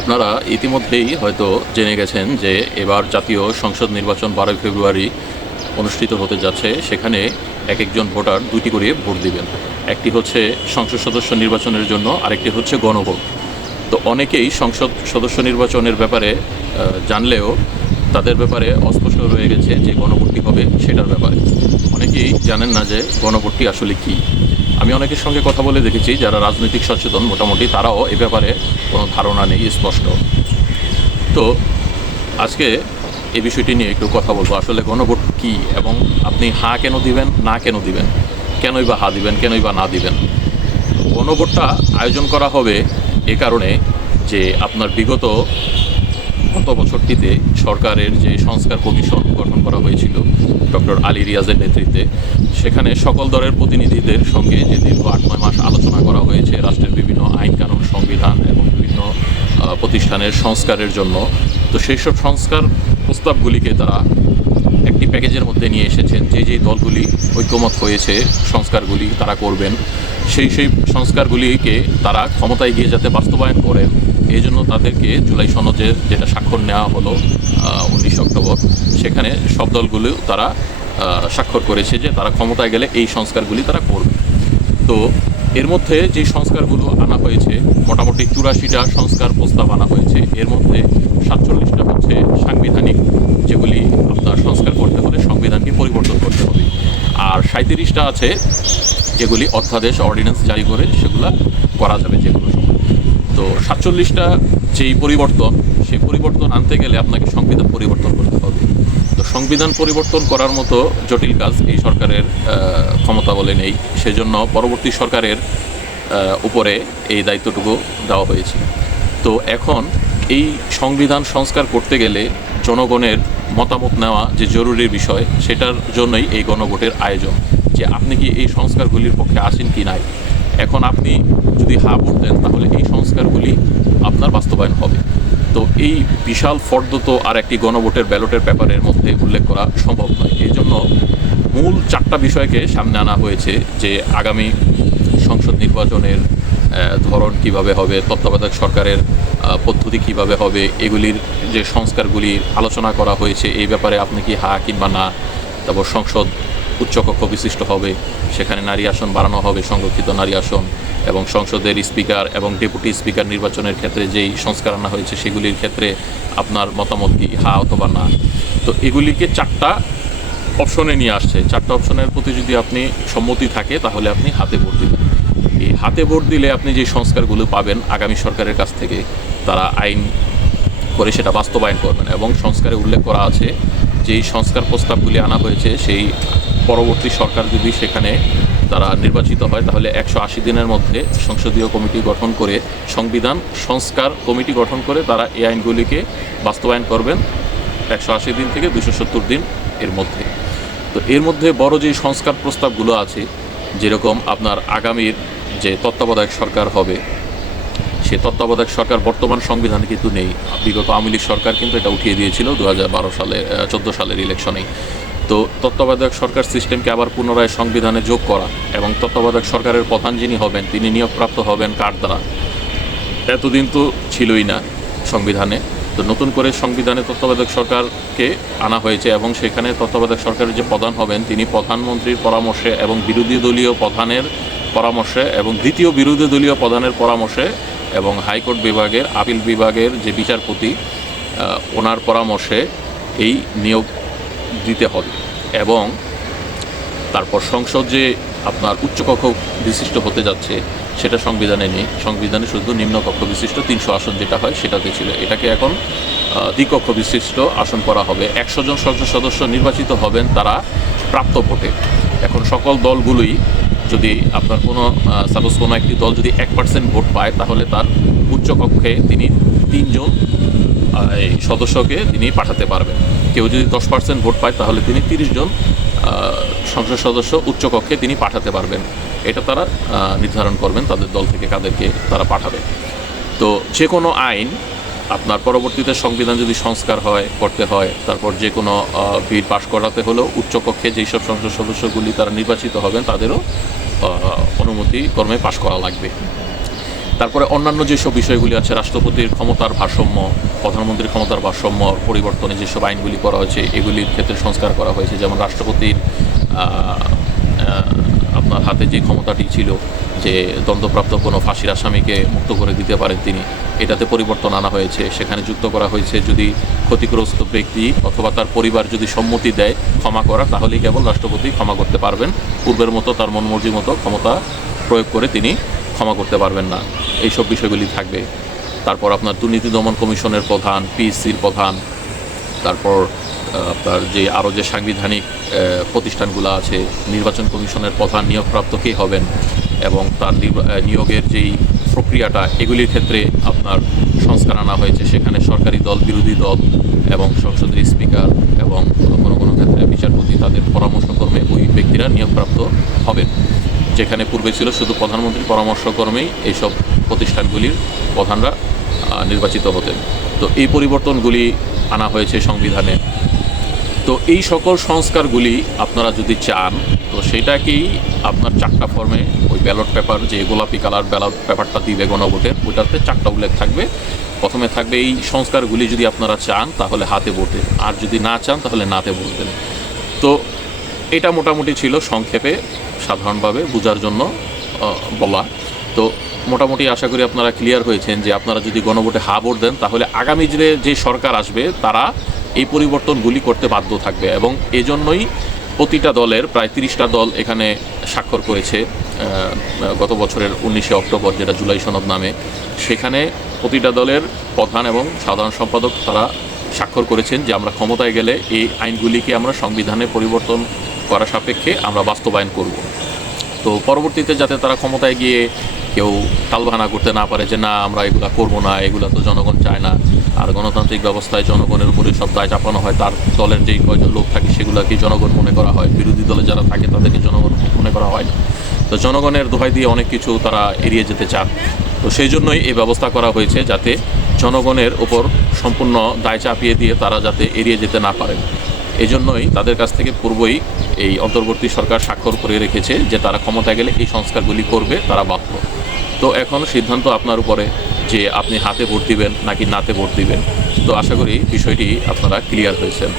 আপনারা ইতিমধ্যেই হয়তো জেনে গেছেন যে এবার জাতীয় সংসদ নির্বাচন 12 ফেব্রুয়ারি অনুষ্ঠিত হতে যাচ্ছে। সেখানে এক একজন ভোটার দুটি করে ভোট দিবেন। একটি হচ্ছে সংসদ সদস্য নির্বাচনের জন্য, আরেকটি হচ্ছে গণভোট। তো অনেকেই সংসদ সদস্য নির্বাচনের ব্যাপারে জানলেও তাদের ব্যাপারে অস্পষ্ট রয়ে গেছে যে গণভোটটি হবে সেটার ব্যাপারে। অনেকেই জানেন না যে গণভোটটি আসলে কী। আমি অনেকের সঙ্গে কথা বলে দেখেছি যারা রাজনৈতিক সচেতন, মোটামুটি তারাও এ ব্যাপারে কোনো ধারণা নেই স্পষ্ট। তো আজকে এই বিষয়টি নিয়ে একটু কথা বলবো, আসলে গণভোট কী এবং আপনি হ্যাঁ কেন দিবেন, না কেন দিবেন, কেনই বা হ্যাঁ দিবেন, কেনই বা না দিবেন। গণভোটটা আয়োজন করা হবে এ কারণে যে আপনার বিগত গত বছরটিতে সরকারের যে সংস্কার কমিশন গঠন করা হয়েছিল ডক্টর আলী রিয়াজের নেতৃত্বে, সেখানে সকল দলের প্রতিনিধিদের সঙ্গে যে দীর্ঘ 8-9 মাস আলোচনা করা হয়েছে রাষ্ট্রের বিভিন্ন আইন কানুন, সংবিধান এবং বিভিন্ন প্রতিষ্ঠানের সংস্কারের জন্য। তো সেই সব সংস্কার প্রস্তাবগুলিকে তারা একটি প্যাকেজের মধ্যে নিয়ে এসেছেন। যে দলগুলি ঐক্যমত হয়েছে সংস্কারগুলি তারা করবেন, সেই সংস্কারগুলিকে তারা ক্ষমতায় গিয়ে যাতে বাস্তবায়ন করেন, এই জন্য তাদেরকে জুলাই সনদে যেটা স্বাক্ষর নেওয়া হলো 19 অক্টোবর, সেখানে সব দলগুলো তারা স্বাক্ষর করেছে যে তারা ক্ষমতায় গেলে এই সংস্কারগুলি তারা করবে। তো এর মধ্যে যে সংস্কারগুলো আনা হয়েছে, মোটামুটি 84টা সংস্কার প্রস্তাব আনা হয়েছে। এর মধ্যে 47টা হচ্ছে সাংবিধানিক, যেগুলি আপনার সংস্কার করতে হলে সংবিধানকে পরিবর্তন করতে হবে। আর 37টা আছে যেগুলি অধ্যাদেশ, অর্ডিন্যান্স জারি করে সেগুলো করা যাবে যে কোনো সময়। তো 47টা যেই পরিবর্তন, সেই পরিবর্তন আনতে গেলে আপনাকে সংবিধান পরিবর্তন করতে হবে। তো সংবিধান পরিবর্তন করার মতো জটিল কাজ এই সরকারের ক্ষমতা বলে নেই, সেজন্য পরবর্তী সরকারের উপরে এই দায়িত্বটুকু দেওয়া হয়েছে। তো এখন এই সংবিধান সংস্কার করতে গেলে জনগণের মতামত নেওয়া যে জরুরি বিষয়, সেটার জন্যই এই গণভোটের আয়োজন, যে আপনি কি এই সংস্কারগুলির পক্ষে আছেন কি নাই। এখন আপনি যদি হ্যাঁ ভোট দেন তাহলে এই সংস্কারগুলি আপনার বাস্তবায়ন হবে। তো এই বিশাল ফর্দ তো আর একটি গণভোটের ব্যালটের পেপারের মধ্যে উল্লেখ করা সম্ভব নয়। এই জন্য মূল 4টা বিষয়কে সামনে আনা হয়েছে, যে আগামী সংসদ নির্বাচনের ধরন কিভাবে হবে, তত্ত্বাবধায়ক সরকারের পদ্ধতি কিভাবে হবে, এগুলির যে সংস্কারগুলি আলোচনা করা হয়েছে এই ব্যাপারে আপনি কি হ্যাঁ কিংবা না। তারপর সংসদ উচ্চকক্ষ বিশিষ্ট হবে, সেখানে নারী আসন বাড়ানো হবে, সংরক্ষিত নারী আসন, এবং সংসদের স্পিকার এবং ডেপুটি স্পিকার নির্বাচনের ক্ষেত্রে যেই সংস্কার আনা হয়েছে সেগুলির ক্ষেত্রে আপনার মতামত কি, হ্যাঁ অথবা না। তো এগুলিকে 4টা অপশনে নিয়ে আসছে। 4টা অপশনের প্রতি যদি আপনি সম্মতি থাকে তাহলে আপনি হাতে ভোট দিবেন। এই হাতে ভোট দিলে আপনি যে সংস্কারগুলো পাবেন আগামী সরকারের কাছ থেকে, তারা আইন করে সেটা বাস্তবায়ন করবেন। এবং সংস্কারে উল্লেখ করা আছে যেই সংস্কার প্রস্তাবগুলি আনা হয়েছে, সেই পরবর্তী সরকার যদি সেখানে তারা নির্বাচিত হয় তাহলে 180 দিনের মধ্যে সংসদীয় কমিটি গঠন করে, সংবিধান সংস্কার কমিটি গঠন করে তারা এই আইনগুলিকে বাস্তবায়ন করবেন 180 দিন থেকে 270 দিন এর মধ্যে। তো এর মধ্যে বড় যে সংস্কার প্রস্তাবগুলো আছে, যেরকম আপনার আগামীর যে তত্ত্বাবধায়ক সরকার হবে, সে তত্ত্বাবধায়ক সরকার বর্তমান সংবিধানে কিন্তু নেই। বিগত আওয়ামী লীগ সরকার কিন্তু এটা উঠিয়ে দিয়েছিল 2014 সালের ইলেকশনেই। তো তত্ত্বাবধায়ক সরকার সিস্টেমকে আবার পুনরায় সংবিধানে যোগ করা, এবং তত্ত্বাবধায়ক সরকারের প্রধান যিনি হবেন তিনি নিয়োগপ্রাপ্ত হবেন কার দ্বারা, এতদিন তো ছিলই না সংবিধানে। তো নতুন করে সংবিধানে তত্ত্বাবধায়ক সরকারকে আনা হয়েছে, এবং সেখানে তত্ত্বাবধায়ক সরকারের যে প্রধান হবেন তিনি প্রধানমন্ত্রীর পরামর্শে এবং বিরোধী দলীয় প্রধানের পরামর্শে এবং দ্বিতীয় বিরোধী দলীয় প্রধানের পরামর্শে এবং হাইকোর্ট বিভাগের আপিল বিভাগের যে বিচারপতি ওনার পরামর্শে এই নিয়োগ দিতে হবে। এবং তারপর সংসদ যে আপনার উচ্চকক্ষ বিশিষ্ট হতে যাচ্ছে সেটা সংবিধানে নেই। সংবিধানে শুধু নিম্নকক্ষ বিশিষ্ট 300 আসন যেটা হয় সেটাতে ছিল, এটাকে এখন দ্বিকক্ষ বিশিষ্ট আসন করা হবে। 100 জন সংসদ সদস্য নির্বাচিত হবেন তারা প্রাপ্ত ভোটে। এখন সকল দলগুলোই যদি আপনার কোনো সাপোজ কোনো একটি দল যদি 1% ভোট পায় তাহলে তার উচ্চকক্ষে তিনি 3 জন সদস্যকে তিনি পাঠাতে পারবেন। কেউ যদি 10% ভোট পায় তাহলে তিনি 30 জন সংসদ সদস্য উচ্চকক্ষে তিনি পাঠাতে পারবেন। এটা তারা নির্ধারণ করবেন তাদের দল থেকে কাদেরকে তারা পাঠাবে। তো যে কোনো আইন আপনার পরবর্তীতে সংবিধান যদি সংস্কার করতে হয়, তারপর যে কোনো বিল পাশ করাতে হলেও উচ্চকক্ষে যেই সব সংসদ সদস্যগুলি তারা নির্বাচিত হবেন তাদেরও অনুমতি ক্রমে পাশ করা লাগবে। তারপরে অন্যান্য যেসব বিষয়গুলি আছে, রাষ্ট্রপতির ক্ষমতার ভারসাম্য, প্রধানমন্ত্রীর ক্ষমতার ভারসাম্য পরিবর্তনে যেসব আইনগুলি করা হয়েছে এগুলির ক্ষেত্রে সংস্কার করা হয়েছে। যেমন রাষ্ট্রপতির আপনার হাতে যে ক্ষমতাটি ছিল যে দণ্ডপ্রাপ্ত কোনো ফাঁসির আসামিকে মুক্ত করে দিতে পারেন তিনি, এটাতে পরিবর্তন আনা হয়েছে। সেখানে যুক্ত করা হয়েছে যদি ক্ষতিগ্রস্ত ব্যক্তি অথবা তার পরিবার যদি সম্মতি দেয় ক্ষমা করা, তাহলেই কেবল রাষ্ট্রপতি ক্ষমা করতে পারবেন। পূর্বের মতো তার মনমর্জি মতো ক্ষমতা প্রয়োগ করে তিনি ক্ষমা করতে পারবেন না। এইসব বিষয়গুলি থাকবে। তারপর আপনার দুর্নীতি দমন কমিশনের প্রধান, পিএসসির প্রধান, তারপর আপনার যে আরও যে সাংবিধানিক প্রতিষ্ঠানগুলো আছে, নির্বাচন কমিশনের প্রধান নিয়োগপ্রাপ্ত কে হবেন এবং তার নিয়োগের যেই প্রক্রিয়াটা, এগুলির ক্ষেত্রে আপনার সংস্কার আনা হয়েছে। সেখানে সরকারি দল, বিরোধী দল এবং সংসদের স্পিকার এবং কোনো কোনো ক্ষেত্রে বিচারপতি তাদের পরামর্শক্রমে ওই ব্যক্তিরা নিয়োগপ্রাপ্ত হবেন, যেখানে পূর্বে ছিল শুধু প্রধানমন্ত্রীর পরামর্শক্রমেই এইসব প্রতিষ্ঠানগুলির প্রধানরা নির্বাচিত হতেন। তো এই পরিবর্তনগুলি আনা হয়েছে সংবিধানে। তো এই সকল সংস্কারগুলি আপনারা যদি চান তো সেটাকেই আপনার 4টা ফর্মে ওই ব্যালট পেপার, যে গোলাপি কালার ব্যালট পেপারটা দিবে গণভোটের, ওইটাতে 4টা উল্লেখ থাকবে। প্রথমে থাকবে এই সংস্কারগুলি যদি আপনারা চান তাহলে হাতে ভোটে, আর যদি না চান তাহলে নাতে ভোট দেন। তো এটা মোটামুটি ছিল সংক্ষেপে সাধারণভাবে বোঝার জন্য বলা। তো মোটামুটি আশা করি আপনারা ক্লিয়ার হয়েছেন যে আপনারা যদি গণভোটে হা ভোট দেন তাহলে আগামী যে সরকার আসবে তারা এই পরিবর্তনগুলি করতে বাধ্য থাকবে। এবং এজন্যই প্রতিটা দলের প্রায় 30টা দল এখানে স্বাক্ষর করেছে গত বছরের 19শে অক্টোবর, যেটা জুলাই সনদ নামে। সেখানে প্রতিটা দলের প্রধান এবং সাধারণ সম্পাদক তারা স্বাক্ষর করেছেন যে আমরা ক্ষমতায় গেলে এই আইনগুলিকে আমরা সংবিধানে পরিবর্তন করা সাপেক্ষে আমরা বাস্তবায়ন করব। তো পরবর্তীতে যাতে তারা ক্ষমতায় গিয়ে কেউ টালবাহানা করতে না পারে যে না আমরা এগুলা করবো না, এগুলা তো জনগণ চায় না, আর গণতান্ত্রিক ব্যবস্থায় জনগণের উপরে সব দায় চাপানো হয়, তার দলের যেই কয়জন লোক থাকে সেগুলোকে জনগণ মনে করা হয়, বিরোধী দলে যারা থাকে তাদেরকে জনগণ মনে করা হয় না। তো জনগণের দোহাই দিয়ে অনেক কিছু তারা এড়িয়ে যেতে চান। তো সেই জন্যই এই ব্যবস্থা করা হয়েছে যাতে জনগণের ওপর সম্পূর্ণ দায় চাপিয়ে দিয়ে তারা যাতে এড়িয়ে যেতে না পারেন। এই জন্যই তাদের কাছ থেকে পূর্বই এই অন্তর্বর্তী সরকার স্বাক্ষর করে রেখেছে যে তারা ক্ষমতায় গেলে এই সংস্কারগুলি করবে, তারা বাধ্য। তো এখন সিদ্ধান্ত আপনার উপরে যে আপনি হাতে ভোট দিবেন নাকি নাতে ভোট দিবেন। তো আশা করি বিষয়টি আপনারা ক্লিয়ার হয়েছেন।